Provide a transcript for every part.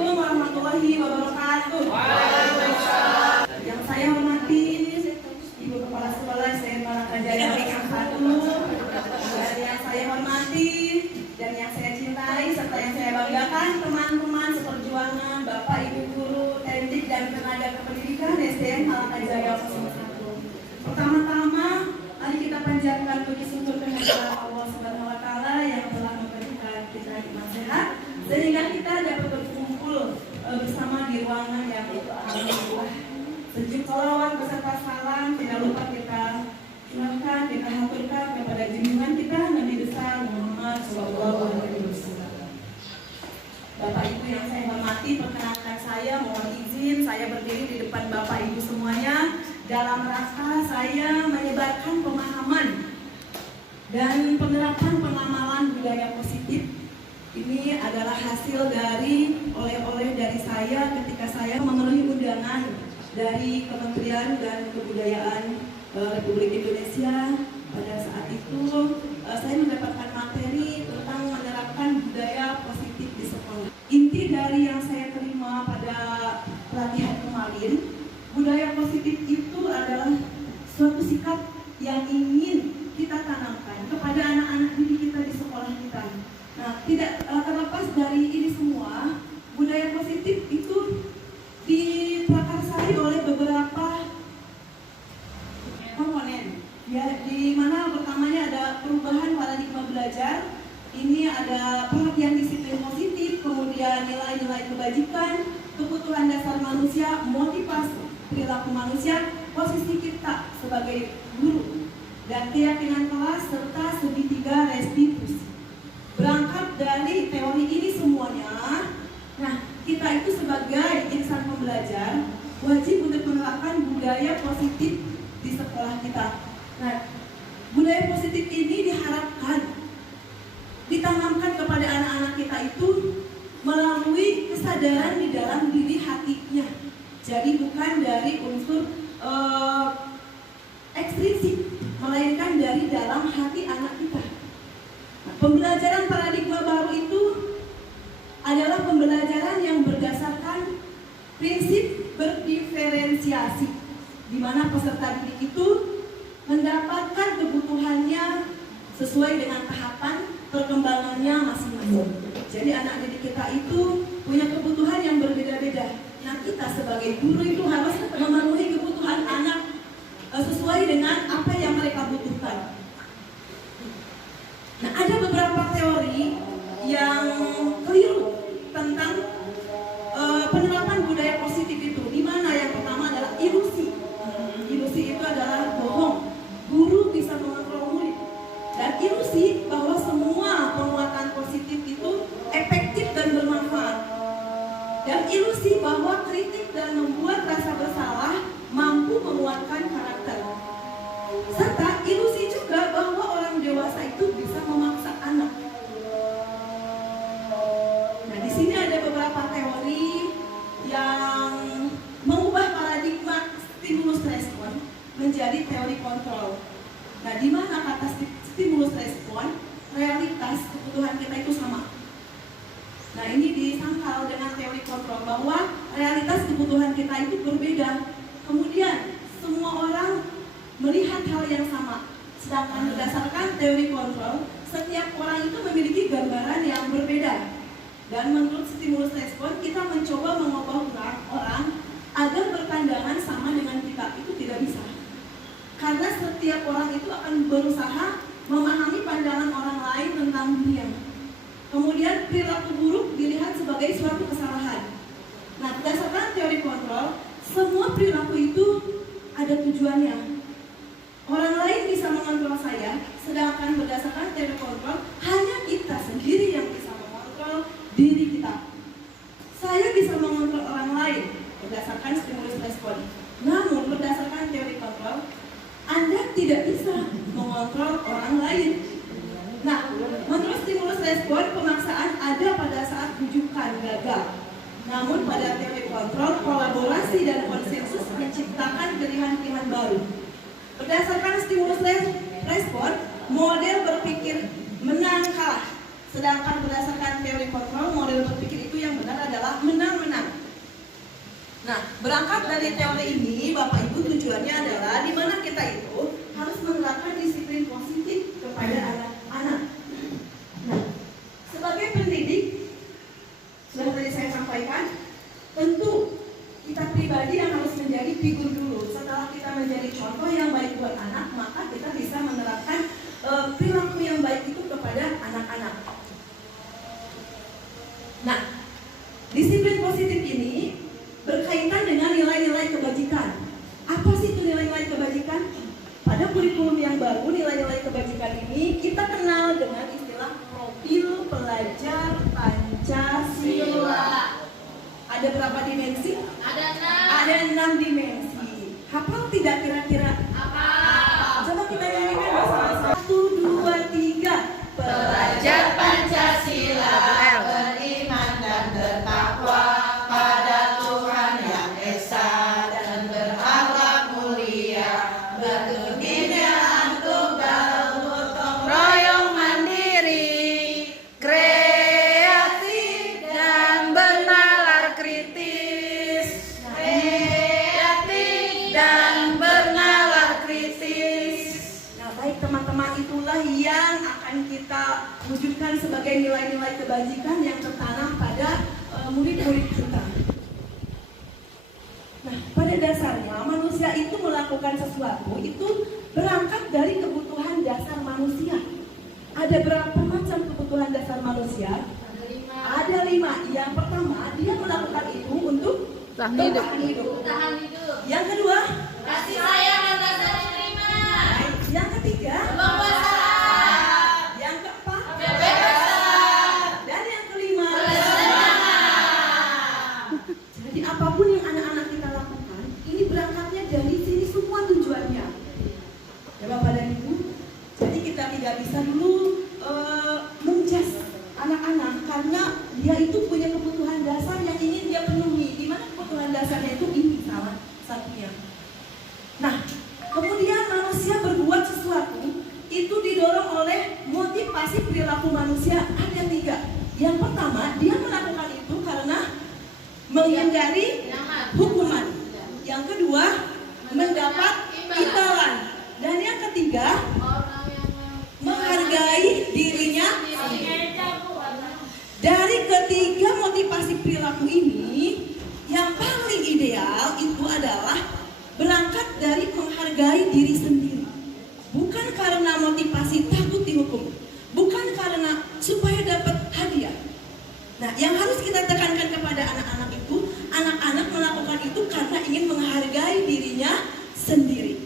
Assalamualaikum warahmatullahi wabarakatuh. Waalaikumsalam. Yang saya hormati Ibu Kepala Sekolah SMA Kajaya yang 1, dan yang saya hormati dan yang saya cintai serta yang saya banggakan teman-teman seperjuangan, Bapak Ibu guru, teknik dan tenaga kependidikan SDN Malakajaya 01. Pertama-tama, mari kita panjatkan puji syukur kehadirat Allah Subhanahu wa taala yang telah memberikan kita iman sehat sehingga kita dapat berkumpul bersama di ruangan yang alhamdulillah. Sejuk salawat beserta salam tidak lupa kita curahkan, kita haturkan kepada junjungan kita Nabi besar Muhammad SAW. Bapak Ibu yang saya hormati, perkenankan saya mohon izin saya berdiri di depan Bapak Ibu semuanya dalam rangka saya menyebarkan pemahaman dan penerapan pengamalan budaya positif. Ini adalah hasil dari oleh-oleh dari saya ketika saya memenuhi undangan dari Kementerian dan Kebudayaan Republik Indonesia. Pada saat itu saya mendapatkan materi tentang menerapkan budaya positif di sekolah. Inti dari yang saya terima pada pelatihan kemarin, budaya positif itu adalah suatu sikap yang ingin kita tanamkan kepada anak-anak didik kita di sekolah kita. Nah, tidak terlepas dari ini semua, budaya positif itu diprakarsai oleh beberapa komponen. Ya, di mana pertamanya ada perubahan paradigma belajar. Ini ada pengertian disiplin positif, kemudian nilai-nilai kebajikan, kebutuhan dasar manusia, motivasi perilaku manusia, posisi kita sebagai guru, dan keyakinan kelas serta segitiga restitusi. Berangkat dari teori ini semuanya, nah kita itu sebagai insan pembelajar wajib untuk menerapkan budaya positif di sekolah kita. Nah, budaya positif ini diharapkan ditanamkan kepada anak-anak kita itu melalui kesadaran di dalam diri hatinya. Jadi bukan dari unsur ekstrinsik, melainkan dari dalam hati anak kita. Nah, pembelajaran paradigma baru itu adalah pembelajaran yang berdasarkan prinsip berdiferensiasi, di mana peserta didik itu mendapatkan kebutuhannya sesuai dengan tahapan perkembangannya masing-masing. Jadi anak didik kita itu punya kebutuhan yang berbeda-beda. Nah, kita sebagai guru itu harus memenuhi kebutuhan anak sesuai dengan apa yang mereka butuhkan. Nah, ada beberapa teori yang keliru tentang penerapan budaya positif itu, di mana yang pertama adalah ilusi. Ilusi itu adalah bohong. Guru bisa mengontrol murid. Dan ilusi bahwa semua penguatan positif itu efektif dan bermanfaat. Dan ilusi bahwa kritik dan membuat rasa bersalah mampu menguatkan karakter. Serta ilusi juga bahwa orang dewasa itu bisa memaksa anak. Nah, di sini ada beberapa teori yang mengubah paradigma stimulus respon menjadi teori kontrol. Nah, di mana kata stimulus respon, realitas kebutuhan kita itu sama. Nah, ini disangkal dengan teori kontrol bahwa realitas kebutuhan kita itu berbeda. Kemudian semua orang melihat hal yang sama. Sedangkan berdasarkan teori kontrol, setiap orang itu memiliki gambaran yang berbeda. Dan menurut stimulus respon, kita mencoba mengubah orang agar berpandangan sama dengan kita. Itu tidak bisa. Karena setiap orang itu akan berusaha memahami pandangan orang lain tentang dunia. Kemudian perilaku buruk dilihat sebagai suatu kesalahan. Nah, berdasarkan teori kontrol, semua perilaku itu ada tujuannya. Orang lain bisa mengontrol saya, sedangkan berdasarkan teori kontrol, hanya kita sendiri yang bisa mengontrol diri kita. Saya bisa mengontrol orang lain berdasarkan stimulus respon. Namun berdasarkan teori kontrol, Anda tidak bisa mengontrol orang lain. Nah, menurut stimulus respon, pemaksaan ada pada saat rujukan gagal. Namun pada teori kontrol, kolaborasi dan konsensus menciptakan pilihan-pilihan baru. Berdasarkan stimulus respon, model berpikir menang kalah. Sedangkan berdasarkan teori kontrol, model berpikir itu yang benar adalah menang Nah, berangkat dari teori ini, Bapak Ibu, tujuannya adalah di mana kita itu harus menerapkan disiplin positif kepada anak-anak. Nah, sebagai pendidik, sudah tadi saya sampaikan, tentu kita pribadi yang harus menjadi figur dulu. Setelah kita menjadi contoh yang baik buat anak, maka kita bisa menerapkan perilaku yang baik itu kepada anak-anak. Nah, disiplin positif ini berkaitan dengan nilai-nilai kebajikan. Apa sih itu nilai-nilai kebajikan? Pada kurikulum yang baru, nilai-nilai kebajikan ini kita kenal dengan istilah profil pelajar Pancasila. Ada berapa dimensi? Ada 6 dimensi. Hafal tidak kira-kira? Coba kita nyanyikan bersama-sama. 1, 2, 3. Pelajar Pancasila beriman dan bertakwa pada Tuhan Yang Esa dan berakhlak mulia, berkebudayaan tunggal, gotong royong mandiri, kreatif dan bernalar kritis. Nah, baik teman-teman, itulah yang akan kita wujudkan sebagai nilai-nilai kebajikan yang tertanam pada murid-murid kita. Nah, pada dasarnya manusia itu melakukan sesuatu itu berangkat dari kebutuhan dasar manusia. Ada berapa macam kebutuhan dasar manusia? Ada 5. Yang pertama, dia melakukan itu untuk bertahan hidup. Yang kedua, Kasih sayang dan rasa terima, yang ketiga, penguasaan, yang keempat, kebebasan, dan yang kelima. kesenangan. Jadi apapun yang anak-anak kita lakukan, ini berangkatnya dari sini semua tujuannya. Ya Bapak dan Ibu, jadi kita tidak bisa dulu menjudge anak-anak karena dia itu punya kebutuhan dasar yang ingin dia penuhi. Di mana kebutuhan dasarnya itu ini salah satunya. Nah, kemudian manusia berbuat sesuatu itu didorong oleh motivasi perilaku manusia ada 3. Yang pertama, dia melakukan itu karena menghindari hukuman. Yang kedua, mendapat imbalan. Dan yang ketiga, menghargai dirinya. Dari ketiga motivasi perilaku ini, yang paling ideal itu adalah berangkat dari menghargai diri sendiri. Bukan karena motivasi takut dihukum, bukan karena supaya dapat hadiah. Nah, yang harus kita tekankan kepada anak-anak itu, anak-anak melakukan itu karena ingin menghargai dirinya sendiri.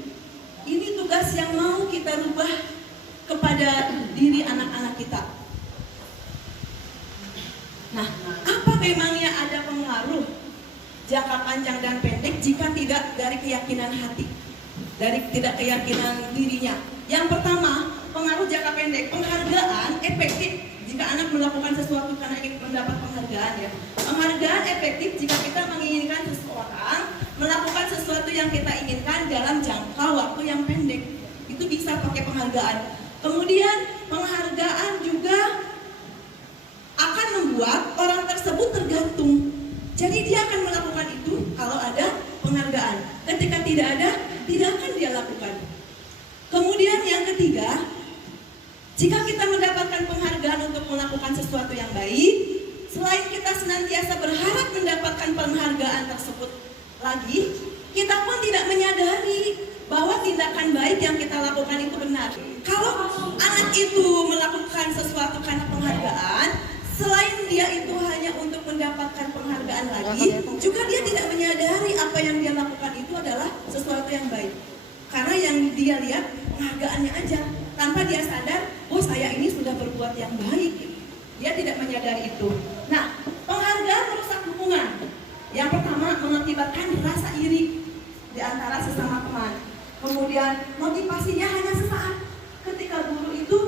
Ini tugas yang mau kita rubah kepada diri anak-anak kita. Nah, apa memangnya ada pengaruh jangka panjang dan pendek jika tidak dari keyakinan hati, dari tidak keyakinan dirinya? Yang pertama, pengaruh jangka pendek, penghargaan efektif jika anak melakukan sesuatu karena ingin mendapat penghargaan ya. Penghargaan efektif jika kita menginginkan seseorang melakukan sesuatu yang kita inginkan dalam jangka waktu yang pendek. Itu bisa pakai penghargaan. Kemudian penghargaan juga akan membuat orang tersebut tergantung. Jadi dia akan melakukan itu kalau ada penghargaan. Ketika tidak ada, tidak akan dia lakukan. Kemudian yang ketiga, jika kita mendapatkan penghargaan untuk melakukan sesuatu yang baik, selain kita senantiasa berharap mendapatkan penghargaan tersebut lagi, kita pun tidak menyadari bahwa tindakan baik yang kita lakukan itu benar. Kalau anak itu melakukan sesuatu karena penghargaan, selain dia itu hanya untuk mendapatkan penghargaan lagi, juga dia tidak menyadari apa yang dia lakukan itu adalah sesuatu yang baik. Karena yang dia lihat penghargaannya aja, tanpa dia sadar, oh saya ini sudah berbuat yang baik. Dia tidak menyadari itu. Nah, penghargaan merusak hubungan. Yang pertama, mengakibatkan rasa iri di antara sesama teman. Kemudian motivasinya hanya sesaat. Ketika guru itu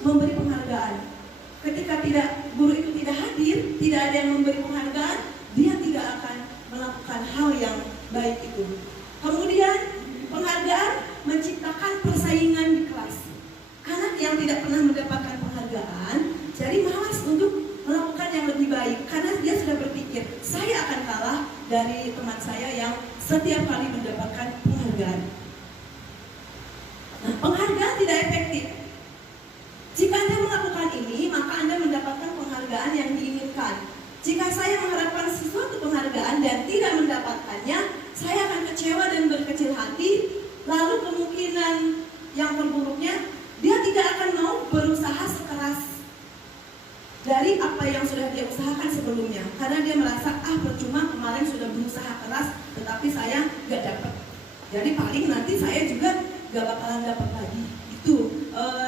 memberi penghargaan, ketika guru itu tidak hadir, tidak ada yang memberi penghargaan, dia tidak akan melakukan hal yang baik itu. Kemudian penghargaan menciptakan persaingan di kelas. Anak yang tidak pernah mendapatkan penghargaan jadi malas untuk melakukan yang lebih baik karena dia sudah berpikir saya akan kalah dari teman saya yang setiap kali mendapatkan penghargaan. Nah, penghargaan tidak efektif. Jika Anda melakukan ini, maka Anda mendapatkan penghargaan yang diinginkan. Jika saya mengharapkan sesuatu penghargaan dan tidak mendapatkannya, saya akan kecewa dan berkecil hati. Lalu kemungkinan yang terburuknya, dia tidak akan mau berusaha sekeras dari apa yang sudah dia usahakan sebelumnya. Karena dia merasa, percuma kemarin sudah berusaha keras, tetapi saya gak dapat. Jadi paling nanti saya juga gak bakalan dapat lagi. Itu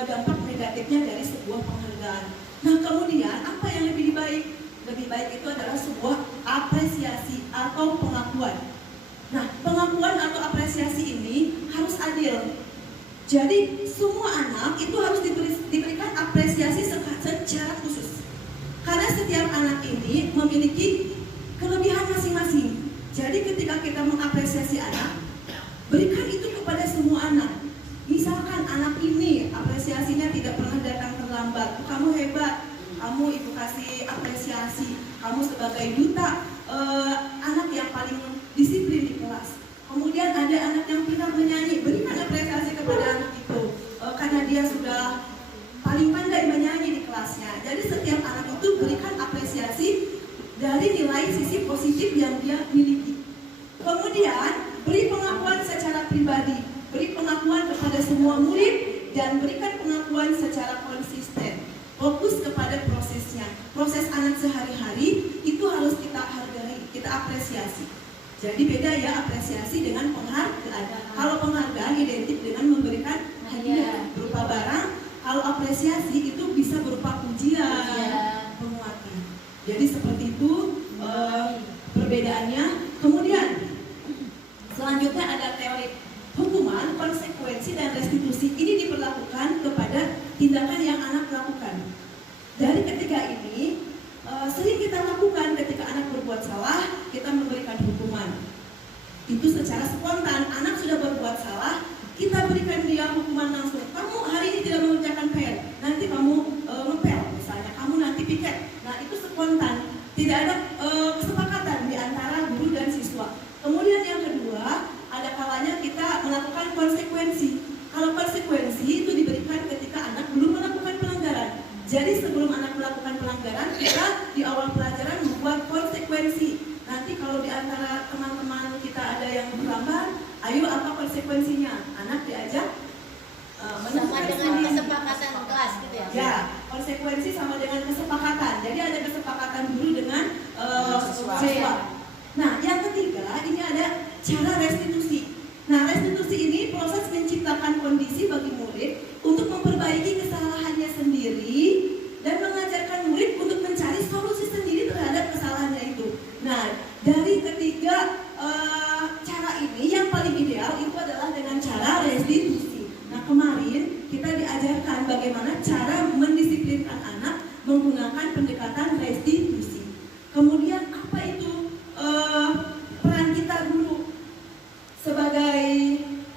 dampak negatifnya dari sebuah penghargaan. Nah, kemudian apa yang lebih baik? Lebih baik itu adalah sebuah apresiasi atau pengakuan. Nah, pengakuan atau apresiasi ini harus adil. Jadi semua anak itu harus diberikan apresiasi secara khusus. Karena setiap anak ini memiliki kelebihan masing-masing. Jadi ketika kita mengapresiasi anak, berikan itu kepada semua anak. Misalkan anak ini apresiasinya tidak pernah datang terlambat. Kamu hebat, kamu ibu kasih apresiasi. Kamu sebagai duta, anak yang paling disiplin di kelas. Kemudian ada anak yang pintar menyanyi, berikan apresiasi kepada anak itu karena dia sudah paling pandai menyanyi di kelasnya. Jadi setiap anak itu berikan apresiasi dari nilai sisi positif yang dia miliki. Kemudian beri pengakuan secara pribadi, beri pengakuan kepada semua murid dan berikan pengakuan secara konsisten. Fokus kepada prosesnya. Proses anak sehari-hari itu harus kita hargai, kita apresiasi. Jadi beda ya apresiasi dengan penghargaan. Kalau penghargaan identik dengan memberikan hadiah berupa barang. Kalau apresiasi itu bisa berupa pujian, penguatan. Jadi seperti itu perbedaannya. Kemudian selanjutnya ada teori hukuman, konsekuensi, dan restitusi. Ini diberlakukan kepada tindakan yang anak lakukan. Dari ketiga ini sering kita lakukan ketika anak berbuat salah, kita memberikan hukuman. Itu secara spontan, anak sudah berbuat salah, kita berikan dia hukuman langsung. Kamu hari ini tidak mengerjakan PR, nanti kamu ngepel misalnya, kamu nanti piket. Nah, itu spontan, tidak ada kesepakatan di antara guru dan siswa. Kemudian yang kedua, ada kalanya kita melakukan konsekuensi. Kalau konsekuensi itu diberikan ketika anak belum melakukan pelanggaran. Jadi sebelum anak melakukan pelanggaran, kita di awal pelajaran membuat konsekuensi. Nanti kalau di antara teman-teman kita ada yang berlambat, ayo apa konsekuensinya? Anak diajak sama dengan kesepakatan kelas gitu ya? Ya, konsekuensi sama dengan kesepakatan. Jadi ada kesepakatan dulu dengan siswa. Nah, yang ketiga ini ada cara restitusi. Nah, restitusi ini proses menciptakan kondisi bagi murid untuk memperbaiki kesalahannya sendiri dan mengajarkan murid untuk mencari solusi sendiri terhadap kesalahannya itu. Nah, dari ketiga cara ini yang paling ideal itu adalah dengan cara restitusi. Nah, kemarin kita diajarkan bagaimana cara mendisiplinkan anak menggunakan pendekatan restitusi. Kemudian apa itu peran kita guru sebagai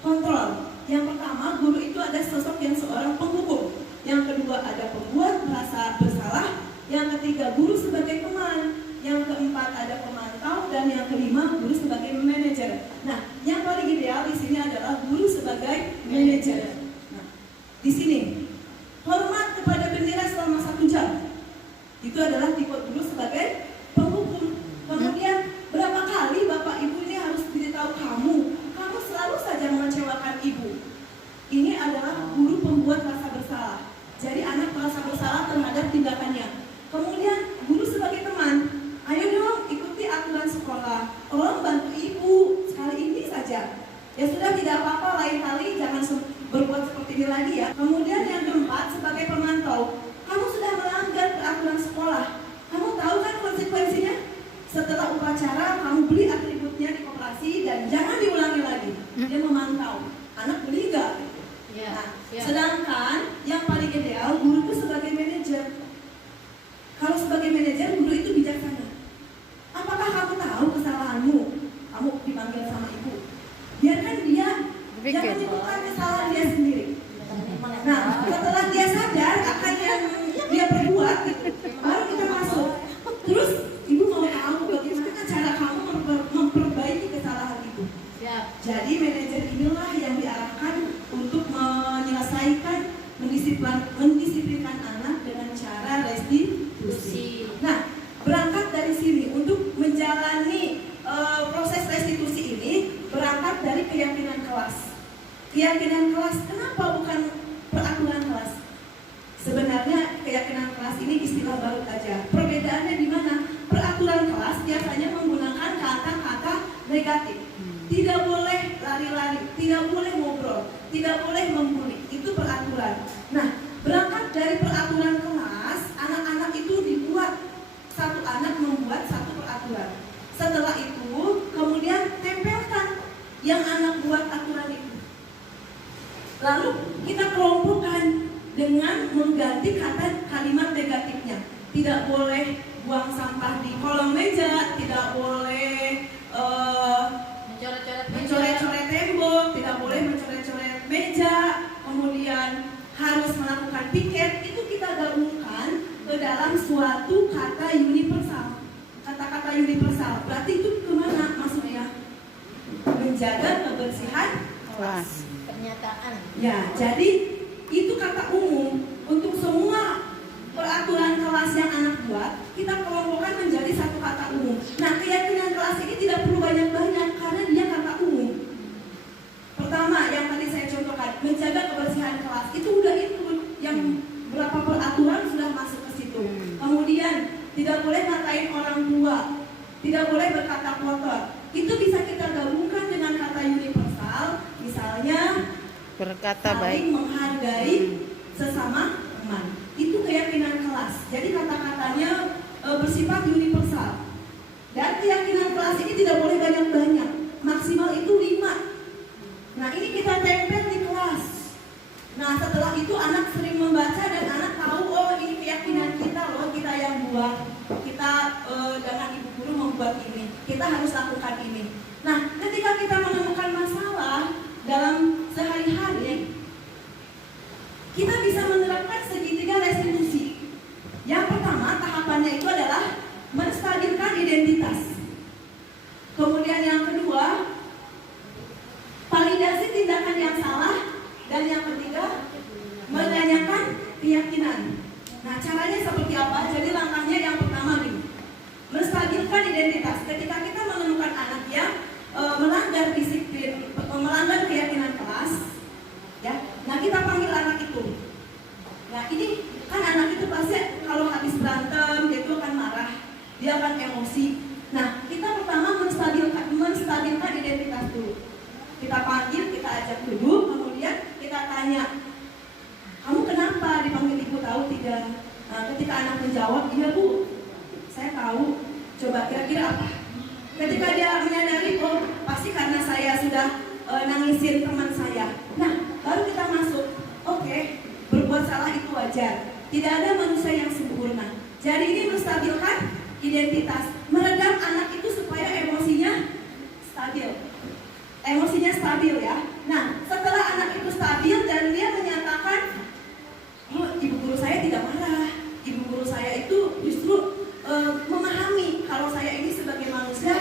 kontrol? Yang pertama, guru itu ada sosok yang seorang penghukum. Yang kedua, ada pembuat merasa bersalah. Yang ketiga, guru sebagai teman. Yang keempat, ada pemantau. Dan yang kelima, guru sebagai manajer. Nah, yang paling ideal di sini adalah guru sebagai manajer. Nah, di sini hormat kepada bendera selama 1 jam. Itu adalah tipe guru sebagai penghukum. Kemudian berapa kali bapak ibu ini harus beritahu kamu selalu saja mengecewakan ibu. Ini adalah guru pembuat rasa bersalah. Jadi anak merasa bersalah terhadap tindakannya. Kemudian guru sebagai teman, ayo dong ikuti aturan sekolah, tolong bantu ibu sekali ini saja. Ya sudah, tidak apa-apa, lain kali jangan berbuat seperti ini lagi ya. Kemudian yang keempat, sebagai pemantau, kamu sudah melanggar peraturan sekolah. Kamu tahu kan konsekuensinya? Setelah upacara, kamu beli atributnya di koperasi dan jangan diulangi lagi. Dia memantau, anak beli nggak? Nah, sedangkan yang paling ideal, guru itu sebagai manajer. Kalau sebagai manajer, guru itu bijaksana. Apakah kamu tahu kesalahanmu? Kamu dipanggil sama ibu. Biarkan dia, jangan menyebutkan kesalahan dia sendiri. Nah, setelah dia sadar akan yang dia perbuat, baru kita masuk. Terus ibu mau tahu bagaimana cara kamu keyakinan kelas. Kenapa bukan peraturan kelas? Sebenarnya keyakinan kelas ini istilah baru saja. Perbedaannya di mana? Peraturan kelas biasanya menggunakan kata-kata negatif. Tidak boleh lari-lari, tidak boleh ngobrol, tidak boleh membuli. Itu peraturan. Nah, berangkat dari peraturan kelas, anak-anak itu dibuat, satu anak membuat satu peraturan. Setelah itu, kemudian tempelkan yang anak buat aturan itu. Lalu kita kelompokkan dengan mengganti kalimat negatifnya. Tidak boleh buang sampah di kolong meja, tidak boleh mencoret-coret tembok, tidak boleh mencoret-coret meja, kemudian harus melakukan piket. Itu kita gabungkan ke dalam suatu kata universal. Kata-kata universal, berarti itu kemana masuknya? Menjaga kebersihan kelas. Pernyataan. Ya, jadi itu kata umum untuk semua peraturan kelas yang anak buat, kita kelompokkan menjadi satu kata umum. Nah, keyakinan kelas ini tidak perlu banyak-banyak karena dia kata umum. Pertama, yang tadi saya contohkan, menjaga kebersihan kelas, itu udah include yang berapa peraturan sudah masuk ke situ. Kemudian, tidak boleh ngatain orang tua, tidak boleh berkata kotor. Itu bisa kita gabungkan dengan kata universal, misalnya berkata baik, saling menghargai sesama teman. Itu keyakinan kelas. Jadi kata-katanya bersifat universal. Dan keyakinan kelas ini tidak boleh banyak-banyak. Maksimal itu 5. Nah, ini kita tempel di kelas. Nah, setelah itu anak sering membaca dan anak tahu, oh ini keyakinan kita loh, kita yang buat. Kita dengan ibu guru membuat ini. Kita harus lakukan ini. Nah, ketika kita menemukan masalah dalam sehari-hari, kita bisa menerapkan segitiga restitusi. Yang pertama, tahapannya itu adalah menstabilkan identitas. Kemudian yang kedua, validasi tindakan yang salah. Dan yang ketiga, menanyakan keyakinan. Nah, caranya seperti apa? Jadi langkahnya yang pertama nih, menstabilkan identitas. Ketika kita menemukan anak yang melanggar disiplin, melanggar keyakinan kelas, ya, nah kita panggil anak itu. Nah, ini kan anak itu pasti kalau habis berantem dia itu akan marah, dia akan emosi. Nah, kita pertama menstabilkan identitas dulu. Kita panggil, kita ajak duduk, kemudian kita tanya, kamu kenapa dipanggil ibu, tahu tidak? Nah, ketika anak menjawab, iya bu, saya tahu. Coba kira-kira apa? Ketika dia menyadari, oh pasti karena saya sudah nangisin teman saya. Nah, baru kita masuk. Oke, berbuat salah itu wajar. Tidak ada manusia yang sempurna. Jadi ini menstabilkan identitas, meredam anak itu supaya emosinya stabil. Emosinya stabil ya. Nah, setelah anak itu stabil dan dia menyatakan, oh, ibu guru saya tidak marah. Ibu guru saya itu justru memahami kalau saya ini sebagai manusia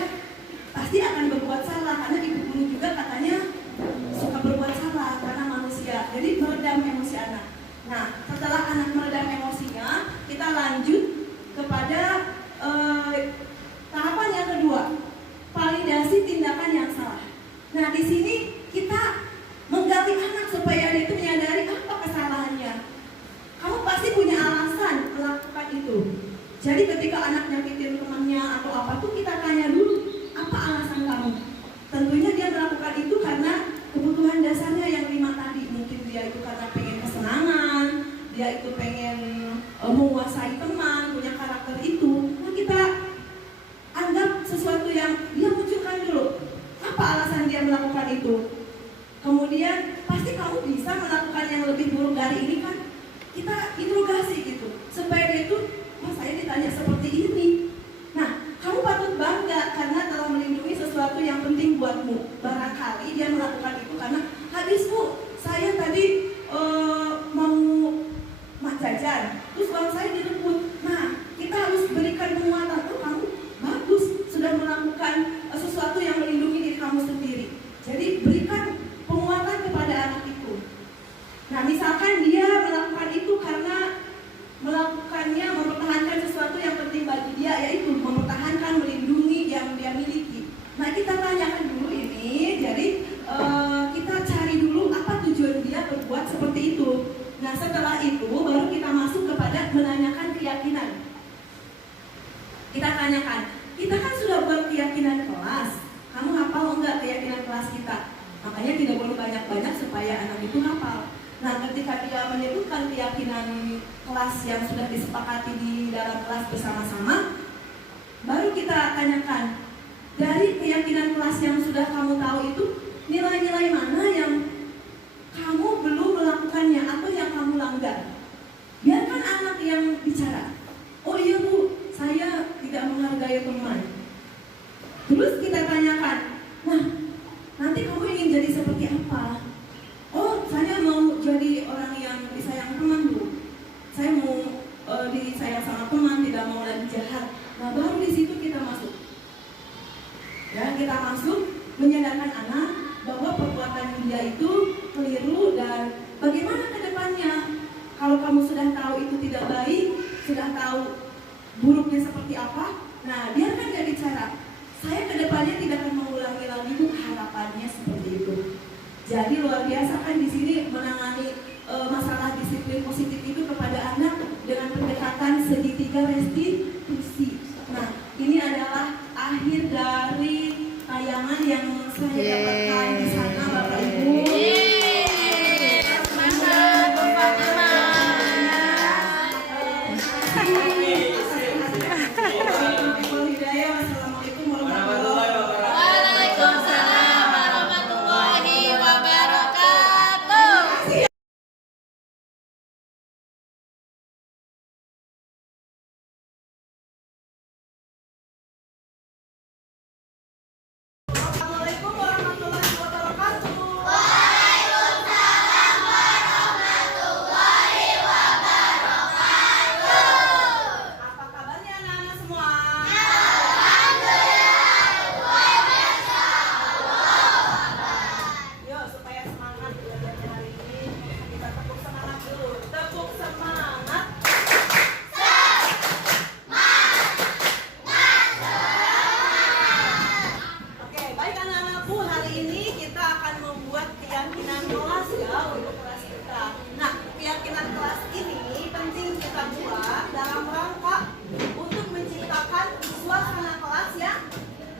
pasti akan berbuat salah, karena ibu guru juga katanya suka berbuat salah karena manusia. Jadi meredam emosi anak. Nah, setelah anak meredam emosinya, kita lanjut kepada tahapan yang kedua, validasi tindakan yang salah. Nah, di sini kita mengganti anak supaya dia itu menyadari apa kesalahannya. Kamu pasti punya alasan melakukan itu. Jadi ketika anak nyakitin temannya atau apa tuh kita tanya dulu, apa alasan kamu? Tentunya dia melakukan itu karena kebutuhan dasarnya yang 5 tadi. Mungkin dia itu karena pengen kesenangan, dia itu pengen menguasai teman, punya karakter itu. Nah, kita anggap sesuatu yang dia munculkan dulu. Apa alasan dia melakukan itu? Kemudian pasti kamu bisa melakukan yang lebih buruk dari ini kan? Kita interogasi gitu supaya dia itu, oh saya ditanya seperti ini. Nah, kamu patut bangga karena telah melindungi sesuatu yang penting buatmu. Barangkali dia melakukan itu karena habis bu, saya tadi mau jajan, terus uang saya direbut. Nah, Kita tanyakan, kita kan sudah buat keyakinan kelas. Kamu hafal enggak keyakinan kelas kita? Makanya tidak boleh banyak-banyak supaya anak itu hafal. Nah, ketika dia menyebutkan keyakinan kelas yang sudah disepakati di dalam kelas bersama-sama, baru kita tanyakan, dari keyakinan kelas yang sudah kamu tahu itu, nilai-nilai mana yang kamu belum melakukannya atau yang kamu langgar? Biarkan anak yang bicara. Oh iya Bu, saya tidak menghargai teman. Terus kita tanyakan, nah nanti kamu ingin jadi seperti apa? Oh, saya mau jadi orang yang disayang teman Bu. Saya mau disayang sama teman, tidak mau lagi jahat. Nah, baru di situ kita masuk. Ya, kita masuk menyadarkan anak bahwa perbuatan dia itu keliru dan bagaimana ke depannya. Kalau kamu sudah tahu itu tidak baik, sudah tahu buruknya seperti apa, nah biarkan dia bicara. Saya ke depannya tidak akan mengulangi lagi Bu, harapannya seperti itu. Jadi luar biasa kan di sini menangani masalah disiplin positif itu kepada anak dengan pendekatan segitiga restitusi. Nah, ini adalah akhir dari tayangan yang saya dapatkan di sana, Bapak Ibu. Semangat, Bapak Mama. Wassalamualaikum warahmatullahi wabarakatuh. Waalaikumsalam warahmatullahi wabarakatuh. Assalamualaikum warahmatullahi wabarakatuh. Apa kabarnya anak-anak semua? Yuk, supaya semangat belajarnya hari ini, kita tepuk semangat dulu. Tepuk semangat. Oke, baik anak-anakku, hari ini kita akan membuat keyakinan kelas ya untuk kelas kita. Nah, keyakinan kelas ini penting kita buat dalam rangka untuk menciptakan suasana kelas yang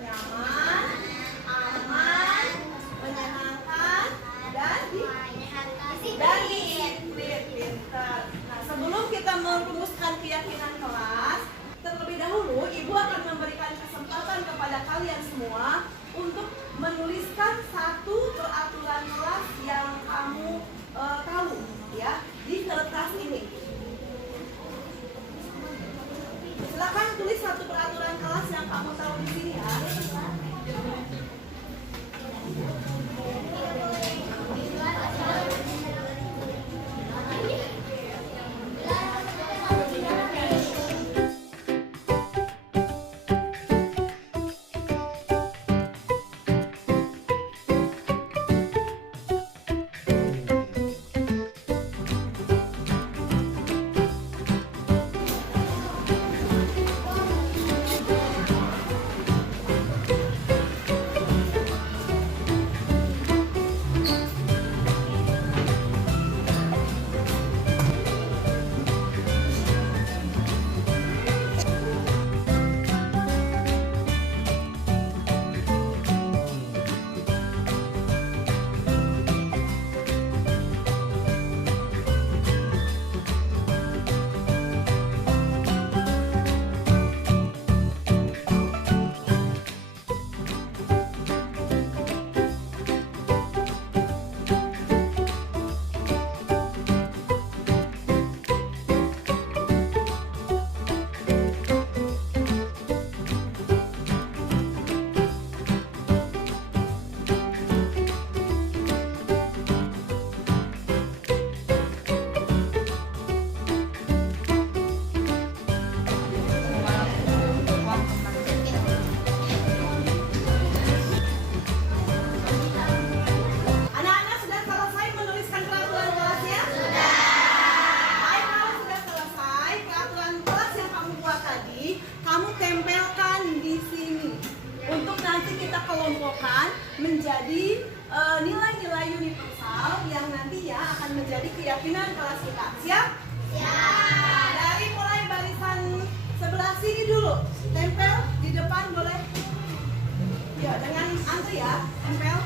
nyaman, aman, menyenangkan, dan disiplin, pintar. Nah, sebelum kita merumuskan keyakinan kelas, terlebih dahulu Ibu akan memberikan kesempatan kepada kalian semua untuk menuliskan satu peraturan kelas yang kamu tahu ya di kertas ini. Silakan tulis satu peraturan kelas yang kamu tahu di sini ya. menjadi nilai-nilai universal yang nantinya akan menjadi keyakinan kelas kita. Siap? Siap. Dari mulai barisan sebelah sini dulu. Tempel di depan boleh. Ya, dengan antri ya. Tempel.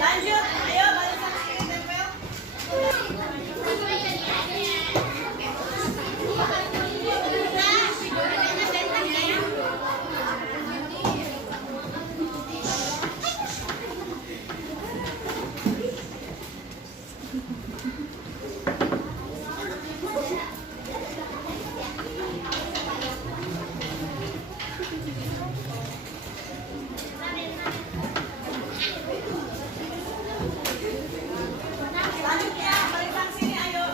Lanjut, ayo barisan sini tempel. Lanjut ya, barisan sini ayo.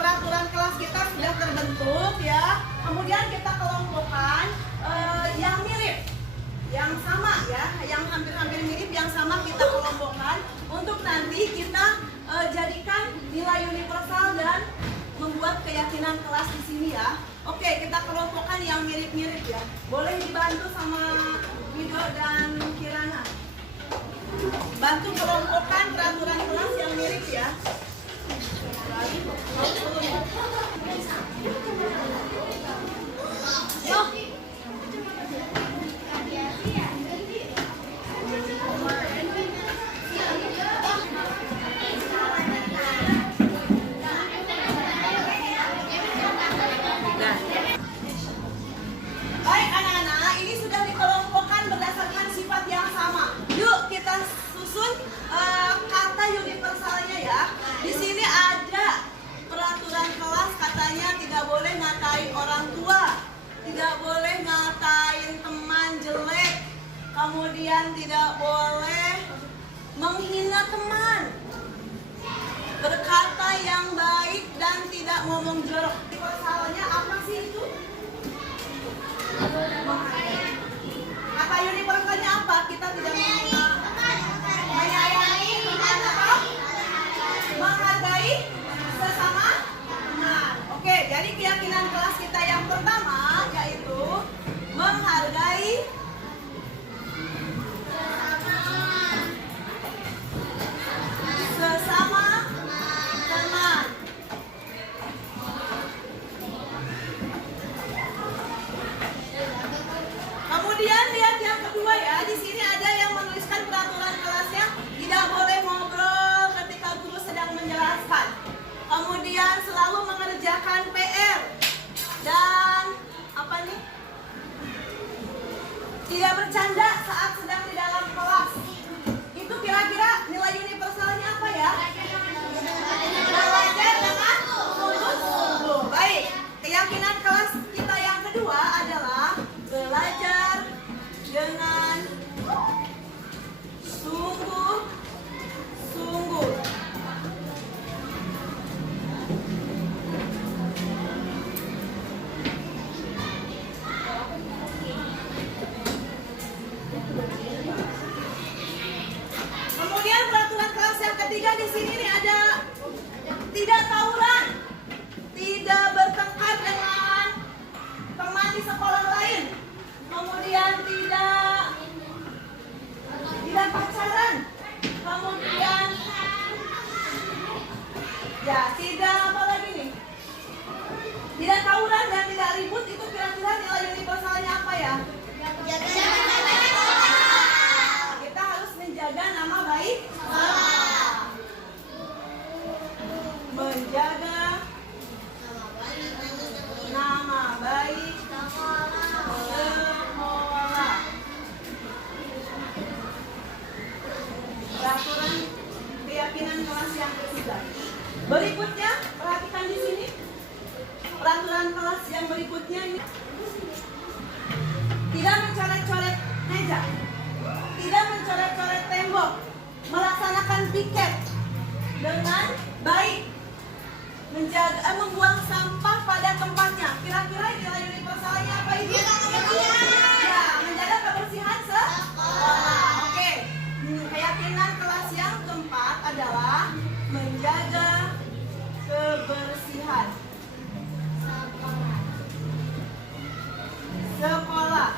Peraturan kelas kita sudah terbentuk ya. Kemudian kita kelompokkan yang mirip, yang sama ya, yang hampir-hampir mirip, yang sama kita kelompokkan untuk nanti kita jadikan nilai universal dan membuat keyakinan kelas di sini ya. Oke, kita kelompokkan yang mirip-mirip ya. Boleh dibantu sama Wido dan Kirana. Bantu kelompokkan peraturan kelas yang mirip ya. Baik anak-anak, ini sudah dikelompokkan berdasarkan sifat yang sama. Yuk kita susun kata universalnya ya. Di sini ada peraturan kelas katanya tidak boleh ngatain orang tua, tidak boleh ngatain teman jelek, kemudian tidak boleh menghina teman, berkata yang baik dan tidak ngomong jorok. Universalnya apa sih itu? Kata universalnya apa? Kita tidak menyayangi teman atau menghargai sesama teman. Oke, jadi keyakinan kelas kita yang pertama yaitu menghargai sesama teman. Kemudian lihat yang kedua ya, di sini ada yang menuliskan peraturan kelasnya tidak boleh ngobrol ketika guru sedang menjelaskan. Kemudian selalu mengerjakan PR dan apa nih? Tidak bercanda saat sedang di dalam kelas. Itu kira-kira nilai universalnya apa ya? Belajar dengan sungguh-sungguh. Baik, keyakinan kelas di sekolah lain. Kemudian tidak pacaran. Kemudian ya tidak apa lagi nih? Tidak tawuran dan tidak ribut. Itu kira-kira nilai universalnya apa ya? Kita harus menjaga nama baik. Menjaga nama baik sekolah. Peraturan keyakinan kelas yang ketiga. Berikutnya, perhatikan di sini. Peraturan kelas yang berikutnya ini. Tidak mencoret-coret meja. Tidak mencoret-coret tembok. Melaksanakan piket dengan baik. Membuang sampah pada tempatnya. Kira-kira nilai universalnya apa itu? Ya, menjaga kebersihan sekolah. Oke. Keyakinan kelas yang keempat adalah menjaga kebersihan sekolah.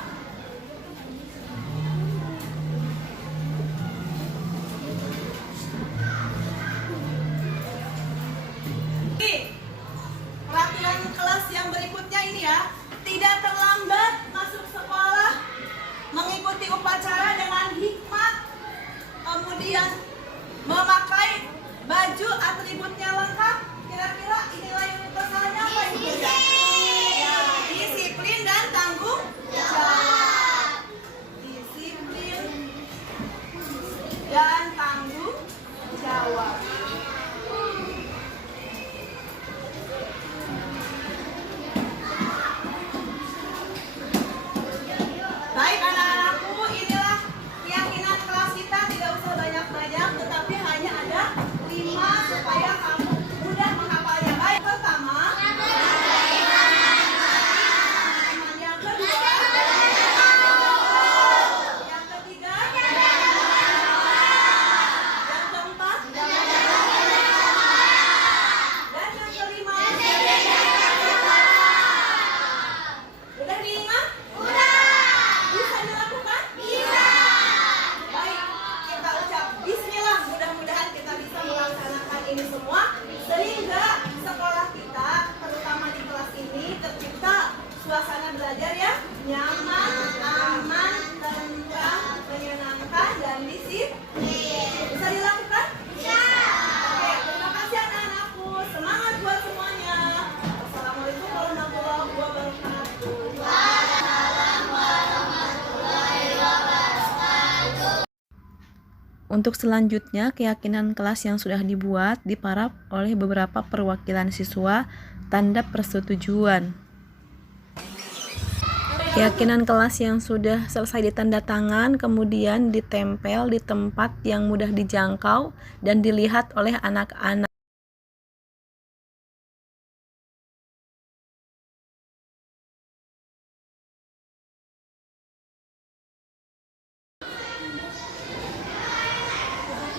Peraturan kelas yang berikutnya ini ya, tidak terlambat masuk sekolah, mengikuti upacara dengan hikmat, kemudian memakai baju atributnya lengkap. Kira-kira inilah universalnya apa itu ya? Ya, disiplin dan tanggung jawab. Disiplin dan tanggung jawab. Baik anak-anakku, inilah keyakinan kelas kita. Tidak usah banyak-banyak, tetapi hanya ada 5 supaya kamu mudah menghafalnya. Baik, pertama, yang kedua, yang ketiga, yang keempat, dan yang kelima. Udah diingat? Bisa dilakukan? Bisa. Baik, kita ucap bismillah. Mudah-mudahan kita bisa melaksanakan ini semua sehingga sekolah kita, terutama di kelas ini, tercipta suasana belajar yang nyaman, aman, tentram, menyenangkan, dan disiplin. Bisa dilakukan? Bisa. Oke, terima kasih anak-anakku. Semangat buat semuanya. Assalamualaikum warahmatullahi wabarakatuh. Untuk selanjutnya, keyakinan kelas yang sudah dibuat diparaf oleh beberapa perwakilan siswa tanda persetujuan. Keyakinan kelas yang sudah selesai ditanda tangan kemudian ditempel di tempat yang mudah dijangkau dan dilihat oleh anak-anak.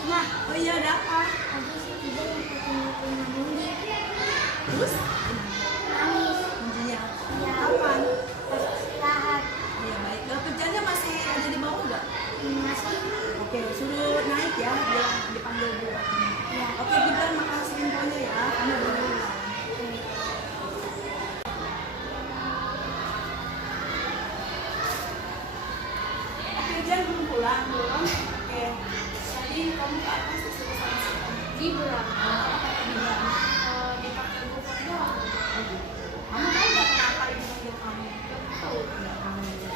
Nah, oh iya ada apa? Terus? Iya. Kapan? Iya baik. Kerjanya masih ada di bawah nggak? Oke, suruh naik ya, biar dipanggil Bu. Oke, kita makasih infonya ya. Kamu boleh pulang. Oke, Jan belum pulang belum? Oke. Tadi kamu ke atas disuruh sama siapa? Di belakang. Apa kata di belakang? Dipakai buku doang. Kamu tahu nggak kenapa ibu manggil kamu? Tahu. Nggak tahu. Ya,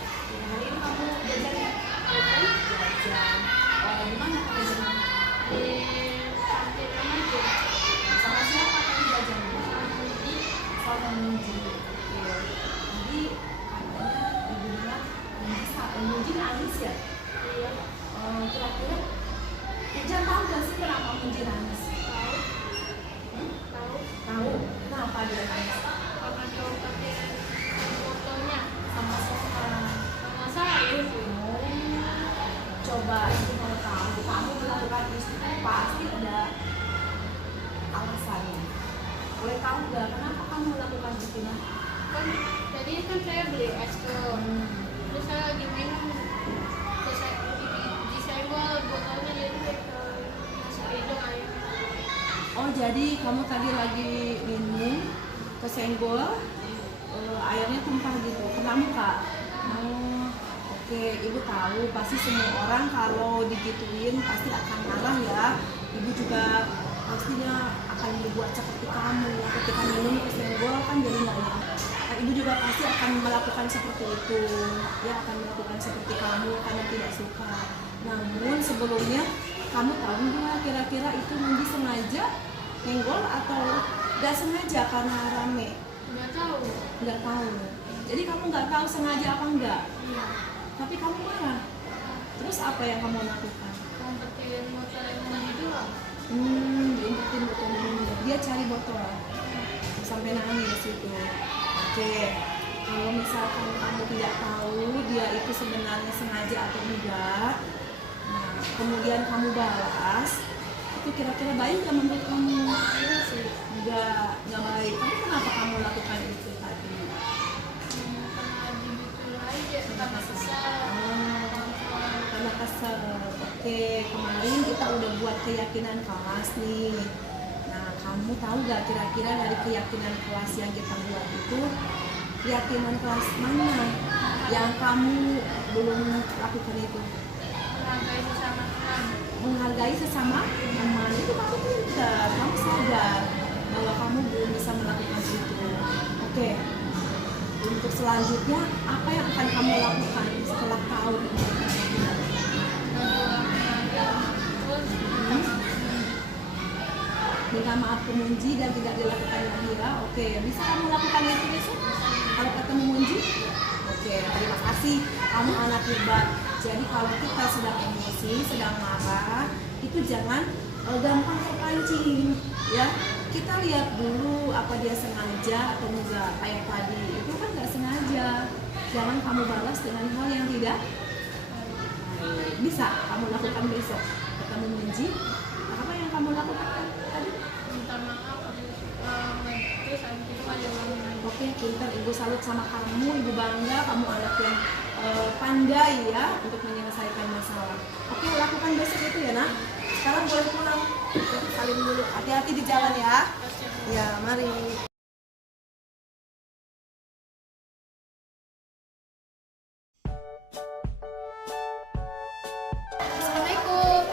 hari ini kamu belajar ya? Belajar. Di mana kamu belajar? Di pantai remaja. Sama siapa kamu belajarnya? Di Sama Munji. Oke. Jadi katanya ibu bilang Munji siapa? Munji nangis ya? iya. Kira-kira Ejan tahu nggak sih kenapa Munji nangis? Tahu. Tahu. Tahu. Kenapa dia nangis? Karena dia pakai fotonya Sama siapa? sama saya. Coba ibu mau tahu kamu melakukan itu pasti ada alasannya. Boleh tahu nggak kenapa kamu melakukan itu? Kan dari tadi kan saya beli es tuh. Terus saya lagi minum, terus saya disenggol botolnya, jadi saya ke masuk hidung air. Oh, jadi kamu tadi lagi minum, kesenggol, airnya tumpah gitu, kena muka. Oh, oke, ibu tahu pasti semua orang kalau digituin pasti akan marah ya. Ibu juga pastinya akan berbuat seperti kamu. Ketika minum kesenggol kan jadi nggak enak. Nah, ibu juga pasti akan melakukan seperti itu. Dia akan melakukan seperti kamu karena tidak suka. Namun sebelumnya kamu tahu nggak kira-kira itu Mundi sengaja nyenggol atau nggak sengaja karena rame? Nggak tahu. Nggak tahu. Jadi kamu nggak tahu sengaja apa enggak? Iya. Tapi kamu marah. Terus apa yang kamu lakukan? Ngumpetin botol yang tadi doang. Diumpetin botol minum. Dia cari botol sampai nangis itu. Oke. Kalau misalkan kamu tidak tahu dia itu sebenarnya sengaja atau enggak, nah kemudian kamu balas, itu kira-kira baik nggak menurut kamu? Iya sih. Nggak baik. Tapi kenapa kamu lakukan itu tadi? Karena digituin aja, karena kesal. Karena kesel. Oke, kemarin kita udah buat keyakinan kelas nih. Nah, kamu tahu gak kira-kira dari keyakinan kelas yang kita buat itu, keyakinan kelas mana yang kamu belum lakukan itu? Menghargai sesama teman. Menghargai sesama teman. Itu kamu pintar, kamu sadar bahwa kamu belum bisa melakukan itu. Oke, untuk selanjutnya apa yang akan kamu lakukan setelah tahu? Minta maaf ke Munji dan tidak dilakukan lagi ya. Oke, bisa kamu lakukan itu besok kalau ketemu Munji? Oke, terima kasih. Kamu anak hebat. Jadi kalau kita sedang emosi, sedang marah, itu jangan gampang terpancing ya. Kita lihat dulu apa dia sengaja atau enggak. Kayak tadi itu kan nggak sengaja. Jangan kamu balas dengan hal yang tidak bisa kamu lakukan besok ketemu Munji. Apa yang kamu lakukan tadi? Minta maaf, terus habis itu ngajak ngomong. Oke, pintar. Ibu salut sama kamu. Ibu bangga kamu anak yang pandai ya untuk menyelesaikan masalah. Oke, lakukan besok itu ya nak. Sekarang boleh pulang. Salim dulu. Hati-hati di jalan ya. Ya, mari. Assalamualaikum.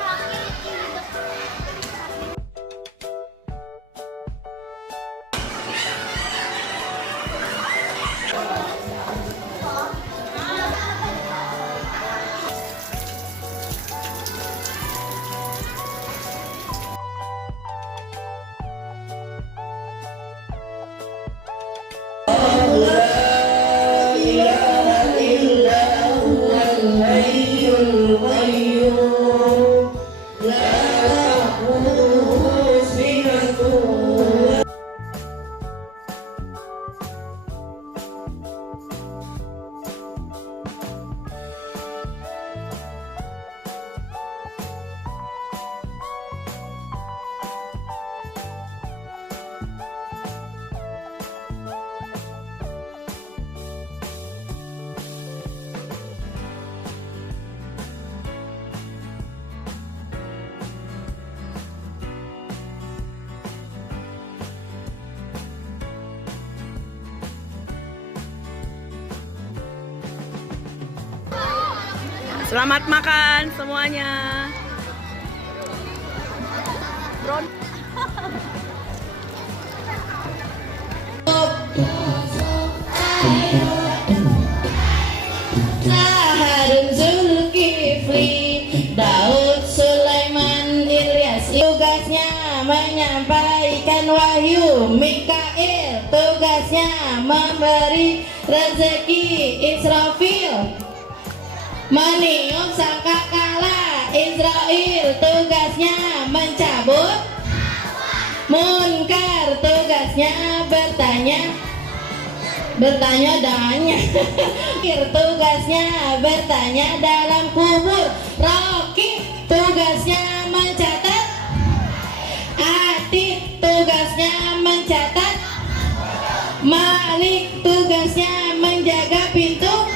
Selamat makan semuanya. Harun Zulkifli, Daud Sulaiman Ilyas, tugasnya menyampaikan wahyu. Mikail, tugasnya memberi rezeki. Israfil, meniup sangkakala. Israel, tugasnya mencabut. Munkar, tugasnya bertanya-tanya. Tugasnya bertanya dalam kubur. Roki, tugasnya mencatat. Atik, tugasnya mencatat. Malik, tugasnya menjaga pintu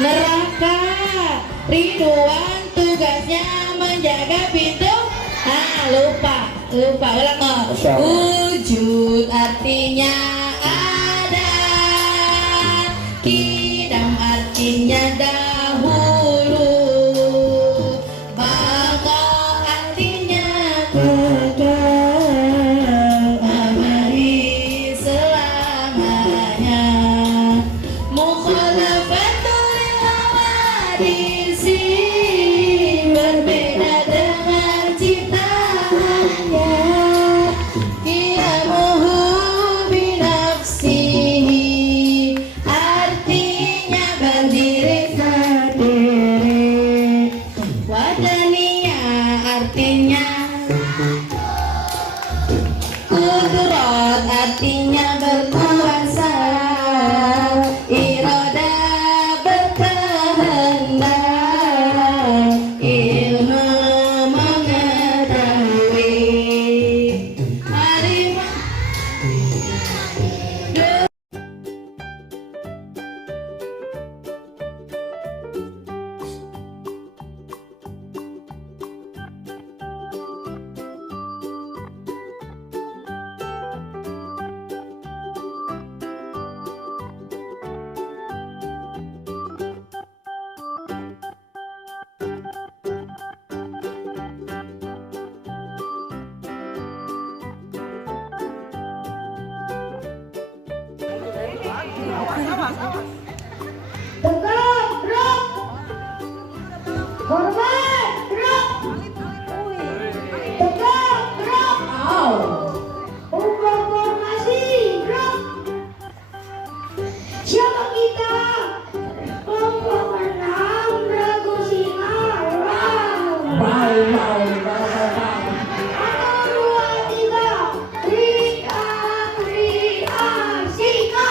neraka. Ridwan tugasnya menjaga pintu. Lupa ulang. Wujud artinya ada, kidam artinya dahulu, baka artinya kekal abadi selamanya. Mukhalafatul hawadisi, berbeda dengan ciptaannya. Qiyamuhu binafsihi, artinya berdiri sendiri. Wadaniyah artinya kudrat, artinya berkuasa. Irada berkehendak, ilmu mengetahui. Harimau tegak, gerak. Hormat, gerak. Tegak, gerak. Ubah formasi, gerak. Siapa kita? Kelompok berenang, Ragu Singa. Satu, dua, tiga. Rian, Singa.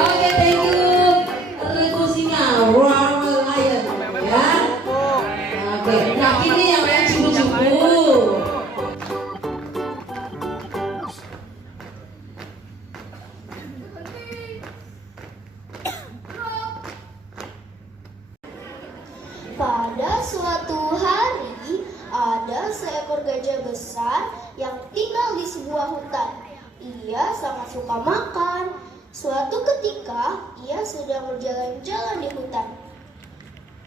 Oke, thank you. Ragu Singa, Royal Lion, ya. Oke, nah ini yang lain cupu-cupu. Pada suatu hari, ada seekor gajah besar yang tinggal di sebuah hutan. Ia sangat suka makan. Suatu ketika, ia sedang berjalan-jalan di hutan.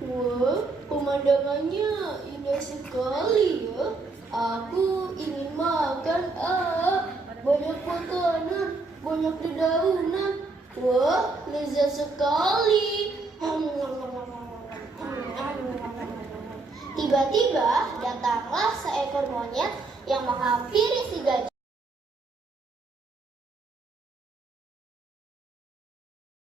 Wah, pemandangannya indah sekali ya. Aku ingin makan. Banyak makanan, banyak dedaunan. Wah, lezat sekali. Tiba-tiba datanglah seekor monyet yang menghampiri si gajah.